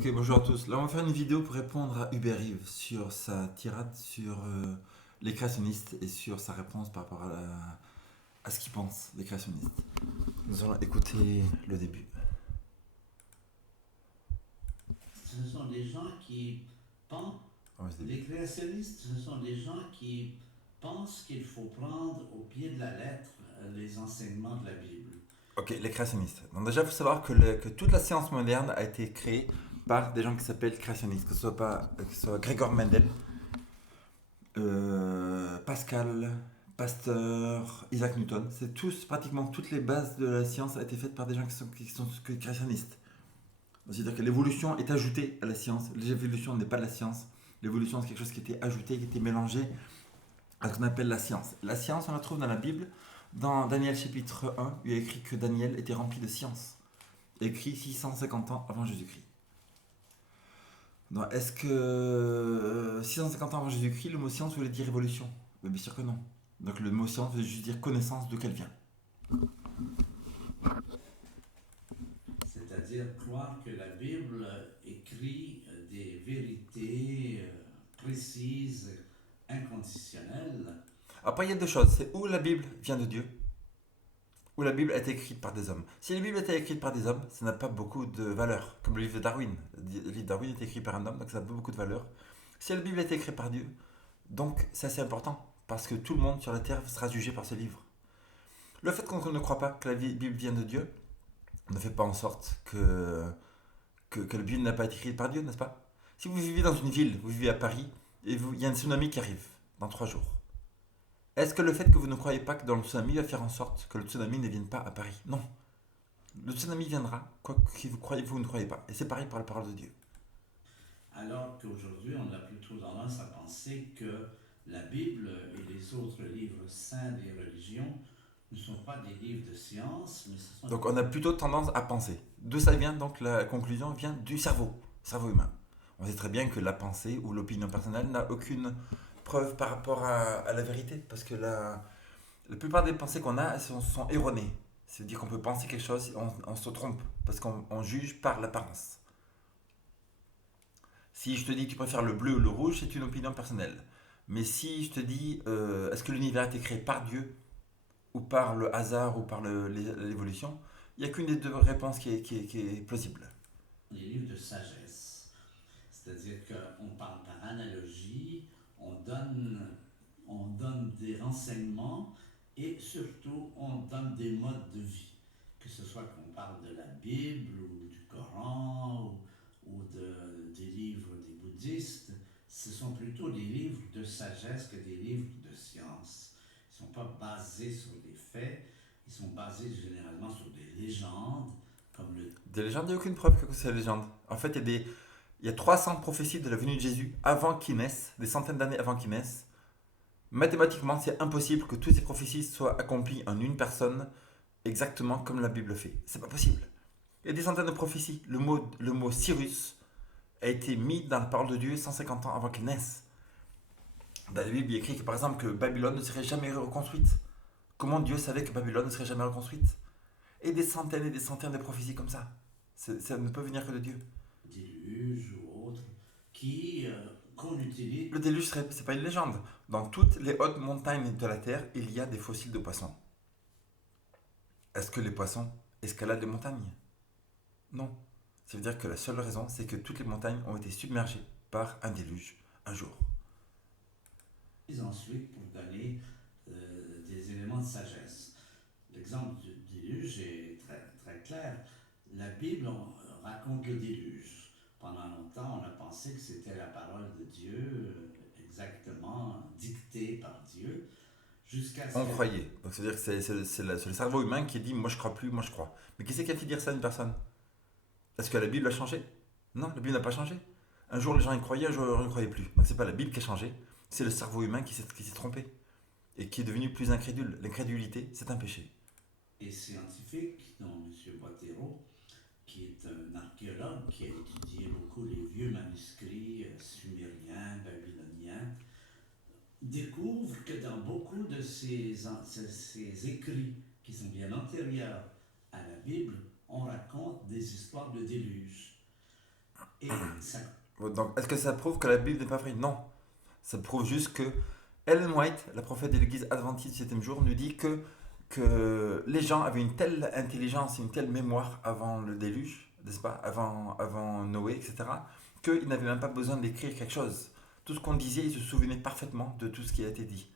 Ok, bonjour à tous. Là, on va faire une vidéo pour répondre à Hubert Reeves sur sa tirade sur les créationnistes et sur sa réponse par rapport à ce qu'il pense des créationnistes. Nous allons écouter le début. Ce sont des gens qui pensent, Ah ouais, ce début. les créationnistes, ce sont des gens qui pensent qu'il faut prendre au pied de la lettre les enseignements de la Bible. Ok, les créationnistes. Donc déjà, il faut savoir que toute la science moderne a été créée par des gens qui s'appellent créationnistes, que ce soit Gregor Mendel, Pascal, Pasteur, Isaac Newton. C'est tous, pratiquement toutes les bases de la science a été faites par des gens qui sont créationnistes. C'est-à-dire que l'évolution est ajoutée à la science. L'évolution n'est pas de la science. L'évolution, c'est quelque chose qui était ajouté, qui était mélangé à ce qu'on appelle la science. La science, on la trouve dans la Bible. Dans Daniel chapitre 1, il y a écrit que Daniel était rempli de science. Écrit 650 ans avant Jésus-Christ. Donc, est-ce que 650 ans avant Jésus-Christ, le mot science voulait dire évolution? Mais bien sûr que non. Donc le mot science veut juste dire connaissance de qu'elle vient. C'est-à-dire croire que la Bible écrit des vérités précises, inconditionnelles. Après, il y a deux choses. C'est où la Bible vient de Dieu, où la Bible a été écrite par des hommes. Si la Bible a été écrite par des hommes, ça n'a pas beaucoup de valeur, comme le livre de Darwin. Le livre de Darwin est écrit par un homme, donc ça n'a pas beaucoup de valeur. Si la Bible a été écrite par Dieu, donc ça c'est important, parce que tout le monde sur la terre sera jugé par ce livre. Le fait qu'on ne croit pas que la Bible vient de Dieu ne fait pas en sorte que la Bible n'a pas été écrite par Dieu, n'est-ce pas? Si vous vivez dans une ville, vous vivez à Paris, et il y a un tsunami qui arrive dans 3 jours. Est-ce que le fait que vous ne croyez pas que dans le tsunami va faire en sorte que le tsunami ne vienne pas à Paris? Non. Le tsunami viendra, quoi que vous croyez ou vous ne croyez pas. Et c'est pareil par la parole de Dieu. Alors qu'aujourd'hui, on a plutôt tendance à penser que la Bible et les autres livres saints des religions ne sont pas des livres de science, mais ce sont Donc des on a livres. plutôt tendance à penser. De ça vient donc la conclusion vient du cerveau humain. On sait très bien que la pensée ou l'opinion personnelle n'a aucune preuve par rapport à la vérité, parce que la plupart des pensées qu'on a elles sont erronées. C'est-à-dire qu'on peut penser quelque chose, on se trompe, parce qu'on juge par l'apparence. Si je te dis que tu préfères le bleu ou le rouge, c'est une opinion personnelle. Mais si je te dis, est-ce que l'univers a été créé par Dieu, ou par le hasard, ou par l'évolution, il n'y a qu'une des deux réponses qui est plausible. Des livres de sagesse. C'est-à-dire qu'on parle par analogie, on donne, on donne des renseignements et surtout on donne des modes de vie. Que ce soit qu'on parle de la Bible ou du Coran des livres des bouddhistes, ce sont plutôt des livres de sagesse que des livres de science. Ils ne sont pas basés sur des faits, ils sont basés généralement sur des légendes, comme le. Des légendes, il n'y a aucune preuve que c'est la légende. En fait, il y a 300 prophéties de la venue de Jésus avant qu'il naisse, des centaines d'années avant qu'il naisse. Mathématiquement, c'est impossible que toutes ces prophéties soient accomplies en une personne exactement comme la Bible fait. C'est pas possible. Il y a des centaines de prophéties. Le mot Cyrus a été mis dans la parole de Dieu 150 ans avant qu'il naisse. Dans la Bible, il est écrit que par exemple que Babylone ne serait jamais reconstruite. Comment Dieu savait que Babylone ne serait jamais reconstruite? Et des centaines de prophéties comme ça. Ça ne peut venir que de Dieu. Déluge ou autre, qu'on utilise. Le déluge, c'est pas une légende. Dans toutes les hautes montagnes de la Terre, il y a des fossiles de poissons. Est-ce que les poissons escaladent les montagnes? Non. Ça veut dire que la seule raison, c'est que toutes les montagnes ont été submergées par un déluge un jour. Ensuite pour donner des éléments de sagesse. L'exemple du déluge est très, très clair. La Bible raconte le déluge. Pendant longtemps, on a pensé que c'était la parole de Dieu, exactement dictée par Dieu, jusqu'à ce On que. croyait. Donc ça veut dire que c'est le cerveau humain qui dit moi je crois plus, moi je crois. Mais qui c'est qui a fait dire ça à une personne? Est-ce que la Bible a changé? Non, la Bible n'a pas changé. Un jour les gens y croyaient, un jour ils ne croyaient plus. Donc c'est pas la Bible qui a changé, c'est le cerveau humain qui s'est trompé et qui est devenu plus incrédule. L'incrédulité, c'est un péché. Les scientifiques, dont M. Bottero, qui est un archéologue qui a étudié beaucoup les vieux manuscrits sumériens, babyloniens, découvre que dans beaucoup de ces écrits qui sont bien antérieurs à la Bible, on raconte des histoires de déluge. Et ça, Donc, est-ce que ça prouve que la Bible n'est pas vraie? Non. Ça prouve juste que Ellen White, la prophète de l'église adventiste du 7e jour, nous dit que les gens avaient une telle intelligence, une telle mémoire avant le déluge, n'est-ce pas, avant Noé, etc., qu'ils n'avaient même pas besoin d'écrire quelque chose. Tout ce qu'on disait, ils se souvenaient parfaitement de tout ce qui a été dit.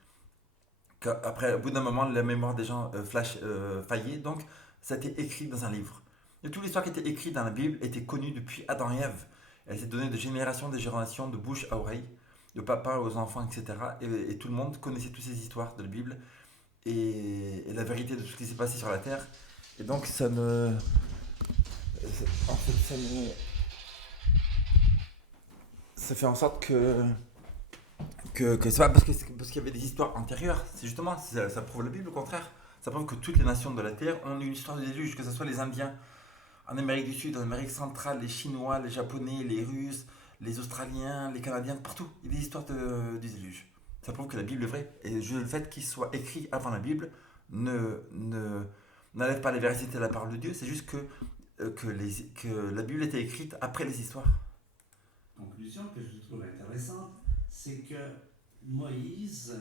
Après, au bout d'un moment, la mémoire des gens faillait, donc ça a été écrit dans un livre. Et toute l'histoire qui était écrite dans la Bible était connue depuis Adam et Ève. Elle s'est donnée de génération en génération, de bouche à oreille, de papa aux enfants, etc. Et tout le monde connaissait toutes ces histoires de la Bible et la vérité de tout ce qui s'est passé sur la terre. Et donc ça me... En fait, ça fait en sorte que c'est pas parce qu'il y avait des histoires antérieures, c'est justement, ça prouve la Bible, au contraire. Ça prouve que toutes les nations de la Terre ont une histoire de déluge, que ce soit les Indiens en Amérique du Sud, en Amérique centrale, les Chinois, les Japonais, les Russes, les Australiens, les Canadiens, partout, il y a des histoires du déluge. Ça prouve que la Bible est vraie. Et le fait qu'il soit écrit avant la Bible n'enlève pas la véracité de la parole de Dieu, c'est juste que la Bible était écrite après les histoires. conclusion que je trouve intéressante, c'est que Moïse,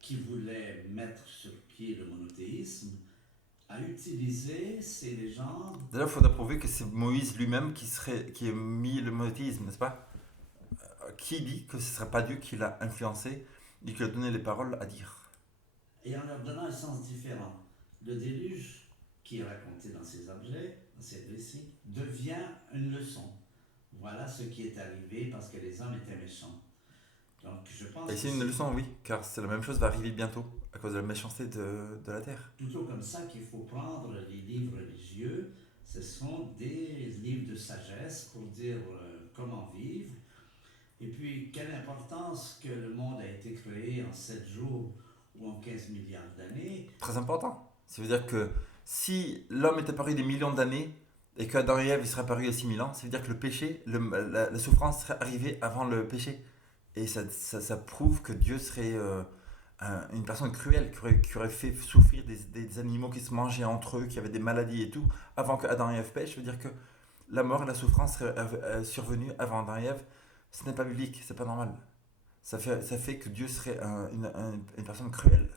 qui voulait mettre sur pied le monothéisme, a utilisé ces légendes. D'ailleurs, il faudra prouver que c'est Moïse lui-même qui a mis le monothéisme, n'est-ce pas? Qui dit que ce ne serait pas Dieu qui l'a influencé et qui lui a donné les paroles à dire? Et en leur donnant un sens différent. Le déluge, qui est raconté dans ces objets, dans ces récits, devient une leçon. Voilà ce qui est arrivé parce que les hommes étaient méchants. Donc je pense Et c'est une leçon, oui, car c'est la même chose va arriver bientôt à cause de la méchanceté de la terre. plutôt comme ça qu'il faut prendre les livres religieux. Ce sont des livres de sagesse pour dire comment vivre. Et puis, quelle importance que le monde a été créé en 7 jours ou en 15 milliards d'années. Très important. Ça veut dire que si l'homme est apparu des millions d'années et qu'Adam et Ève il serait apparu il y a 6000 ans, ça veut dire que le péché, la souffrance serait arrivée avant le péché. Et ça prouve que Dieu serait une personne cruelle qui aurait fait souffrir des animaux qui se mangeaient entre eux, qui avaient des maladies et tout, avant que Adam et Ève pêchent. Ça veut dire que la mort et la souffrance seraient survenues avant Adam et Ève. Ce n'est pas biblique, c'est pas normal. Ça fait que Dieu serait une personne cruelle.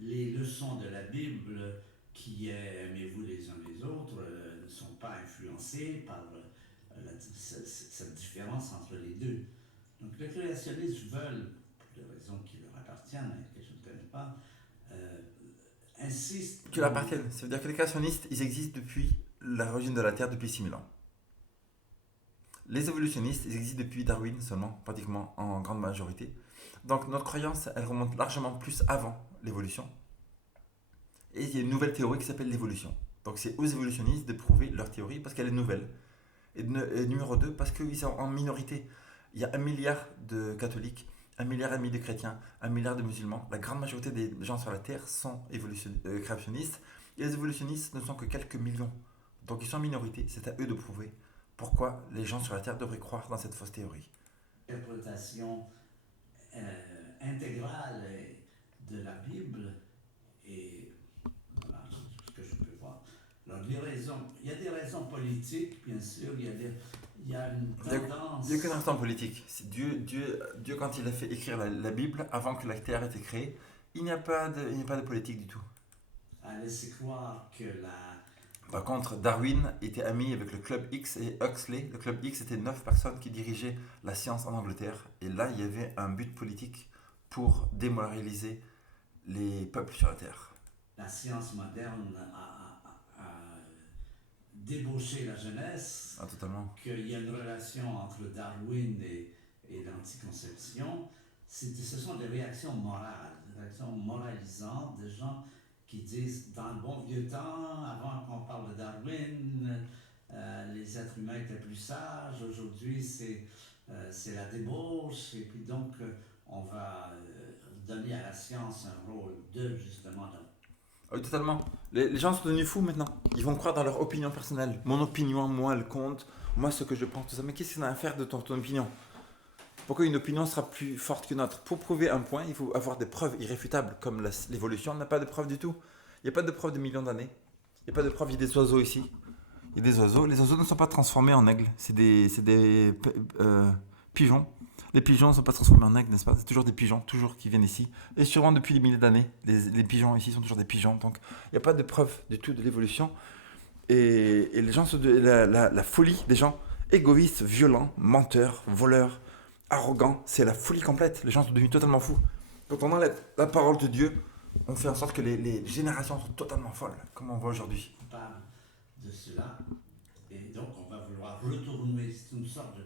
Les leçons de la Bible, qui est aimez-vous les uns les autres, ne sont pas influencées par cette différence entre les deux. Donc les créationnistes veulent, pour des raisons qui leur appartiennent et que je ne connais pas, insistent. Qui leur appartiennent. Ça veut dire que les créationnistes, ils existent depuis l'origine de la Terre, depuis 6000 ans. Les évolutionnistes, ils existent depuis Darwin seulement, pratiquement en grande majorité. Donc notre croyance, elle remonte largement plus avant l'évolution. Et il y a une nouvelle théorie qui s'appelle l'évolution. Donc c'est aux évolutionnistes de prouver leur théorie parce qu'elle est nouvelle. Et numéro 2, parce qu'ils sont en minorité. Il y a 1 milliard de catholiques, 1,5 milliard de chrétiens, 1 milliard de musulmans. La grande majorité des gens sur la Terre sont créationnistes. Et les évolutionnistes ne sont que quelques millions. Donc ils sont en minorité, c'est à eux de prouver pourquoi les gens sur la Terre devraient croire dans cette fausse théorie. Interprétation intégrale de la Bible et voilà ce que je peux voir. Alors, il y a des raisons politiques, bien sûr, il y a une tendance. Dieu qu'une raison politique. Dieu, quand il a fait écrire la Bible, avant que la Terre ait été créée, il n'y a pas de politique du tout. À laisser croire que Par contre, Darwin était ami avec le Club X et Huxley. Le Club X était 9 personnes qui dirigeaient la science en Angleterre. Et là, il y avait un but politique pour démoraliser les peuples sur la Terre. La science moderne a débauché la jeunesse. Ah, totalement. Qu'il y a une relation entre Darwin et l'anticonception. Ce sont des réactions morales, des réactions moralisantes de gens qui disent dans le bon vieux temps, avant qu'on parle de Darwin, les êtres humains étaient plus sages, aujourd'hui c'est la débauche, et puis donc on va donner à la science un rôle de justement dans. Ah oui, totalement. Les gens sont devenus fous maintenant. Ils vont croire dans leur opinion personnelle. Mon opinion, moi, elle compte. Moi, ce que je pense, tout ça. Mais qu'est-ce qu'on a à faire de ton opinion? Pourquoi une opinion sera plus forte qu'une autre? Pour prouver un point, il faut avoir des preuves irréfutables, comme l'évolution n'a pas de preuves du tout. Il n'y a pas de preuves de millions d'années. Il n'y a pas de preuves, il y a des oiseaux ici. Il et des oiseaux. Les oiseaux ne sont pas transformés en aigles, c'est des pigeons. Les pigeons ne sont pas transformés en aigles, n'est-ce pas? C'est toujours des pigeons, toujours qui viennent ici. Et sûrement depuis des milliers d'années, les pigeons ici sont toujours des pigeons. Donc il n'y a pas de preuve du tout de l'évolution. Et les gens, la folie des gens égoïstes, violents, menteurs, voleurs, arrogants, c'est la folie complète. Les gens sont devenus totalement fous. Quand on enlève la parole de Dieu, on fait en sorte que les générations sont totalement folles, comme on voit aujourd'hui. Parle de cela. Et donc, on va vouloir retourner, c'est une sorte de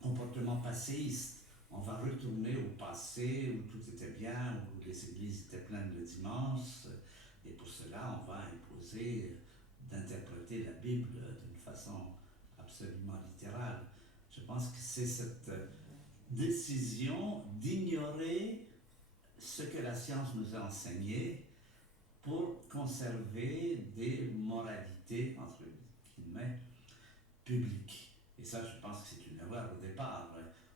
comportement passéiste. On va retourner au passé où tout était bien, où les églises étaient pleines le dimanche. Et pour cela, on va imposer d'interpréter la Bible d'une façon absolument littérale. Je pense que c'est cette décision d'ignorer ce que la science nous a enseigné pour conserver des moralités, entre guillemets, publiques. Et ça, je pense que c'est une erreur au départ.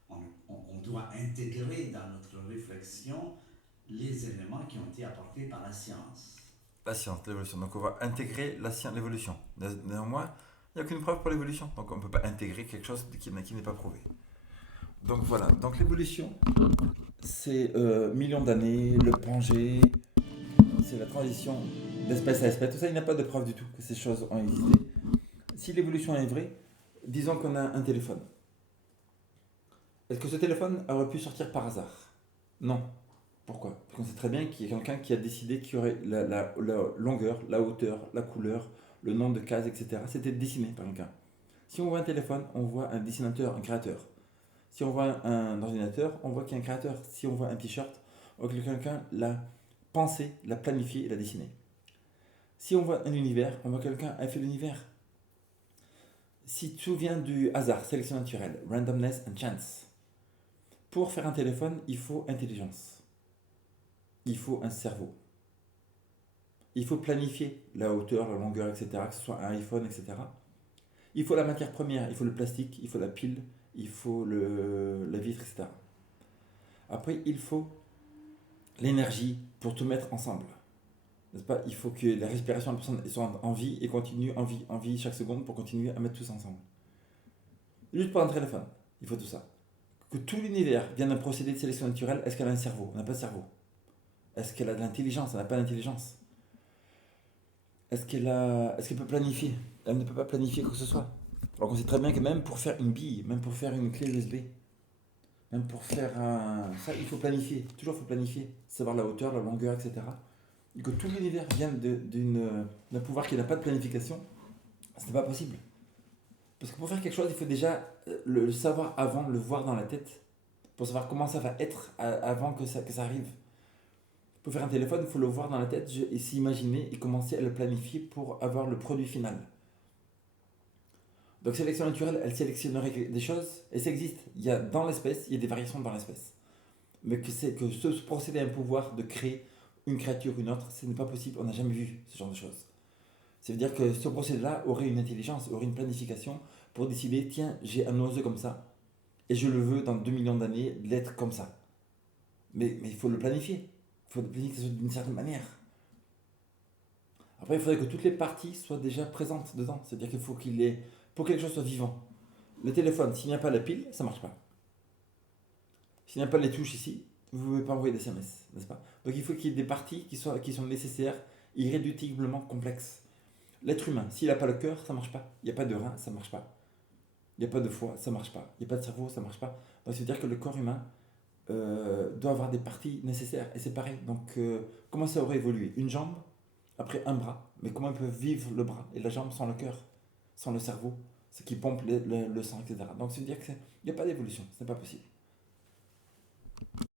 On doit intégrer dans notre réflexion les éléments qui ont été apportés par la science. La science, l'évolution. Donc on va intégrer la science, l'évolution. Néanmoins, il n'y a aucune preuve pour l'évolution. Donc on ne peut pas intégrer quelque chose qui n'est pas prouvé. Donc voilà. Donc l'évolution, c'est millions d'années, le Pangée, c'est la transition d'espèce à espèce. Tout ça, il n'y a pas de preuve du tout que ces choses ont existé. Si l'évolution est vraie, disons qu'on a un téléphone. Est-ce que ce téléphone aurait pu sortir par hasard? Non. Pourquoi? Parce qu'on sait très bien qu'il y a quelqu'un qui a décidé qu'il y aurait la longueur, la hauteur, la couleur, le nombre de cases, etc. C'était dessiné par quelqu'un. Si on voit un téléphone, on voit un dessinateur, un créateur. Si on voit un ordinateur, on voit qu'il y a un créateur. Si on voit un t-shirt, on voit que quelqu'un l'a pensé, l'a planifié et l'a dessiné. Si on voit un univers, on voit que quelqu'un a fait l'univers. Si tout vient du hasard, sélection naturelle, randomness and chance. Pour faire un téléphone, il faut intelligence. Il faut un cerveau. Il faut planifier la hauteur, la longueur, etc., que ce soit un iPhone, etc. Il faut la matière première, il faut le plastique, il faut la pile, il faut la vitre, etc. Après, il faut l'énergie pour tout mettre ensemble. N'est-ce pas? Il faut que la respiration de la personne soit en vie et continue en vie chaque seconde pour continuer à mettre tout ça ensemble. Juste pour un téléphone, il faut tout ça. Que tout l'univers vienne d'un procédé de sélection naturelle, est-ce qu'elle a un cerveau? On n'a pas de cerveau. Est-ce qu'elle a de l'intelligence? Elle n'a pas d'intelligence. Est-ce qu'elle peut planifier? Elle ne peut pas planifier quoi que ce soit. Alors qu'on sait très bien que même pour faire une bille, même pour faire une clé USB, même pour faire un... Ça, il faut planifier. Toujours il faut planifier. Savoir la hauteur, la longueur, etc. Et que tout l'univers vienne d'un pouvoir qui n'a pas de planification, ce n'est pas possible. Parce que pour faire quelque chose, il faut déjà le savoir avant, le voir dans la tête, pour savoir comment ça va être avant que ça arrive. Pour faire un téléphone, il faut le voir dans la tête et s'imaginer et commencer à le planifier pour avoir le produit final. Donc sélection naturelle, elle sélectionnerait des choses et ça existe. Il y a dans l'espèce, il y a des variations dans l'espèce. Mais que ce procédé a un pouvoir de créer une créature, une autre, ce n'est pas possible. On n'a jamais vu ce genre de choses. Ça veut dire que ce procédé-là aurait une intelligence, aurait une planification pour décider, tiens, j'ai un oiseau comme ça et je le veux dans 2 millions d'années l'être comme ça. Mais il faut le planifier. Il faut le planifier d'une certaine manière. Après, il faudrait que toutes les parties soient déjà présentes dedans. C'est-à-dire qu'il faut pour que quelque chose soit vivant. Le téléphone, s'il n'y a pas la pile, ça ne marche pas. S'il n'y a pas les touches ici, vous ne pouvez pas envoyer des SMS, n'est-ce pas? Donc il faut qu'il y ait des parties qui sont nécessaires, irréductiblement complexes. L'être humain, s'il n'a pas le cœur, ça ne marche pas. Il n'y a pas de rein, ça ne marche pas. Il n'y a pas de foie, ça ne marche pas. Il n'y a pas de cerveau, ça ne marche pas. Donc ça veut dire que le corps humain doit avoir des parties nécessaires. Et c'est pareil. Donc comment ça aurait évolué? Une jambe, après un bras. Mais comment il peut vivre le bras et la jambe sans le cœur, sans le cerveau, ce qui pompe le sang, etc. Donc ça veut dire qu'il n'y a pas d'évolution. Ce n'est pas possible.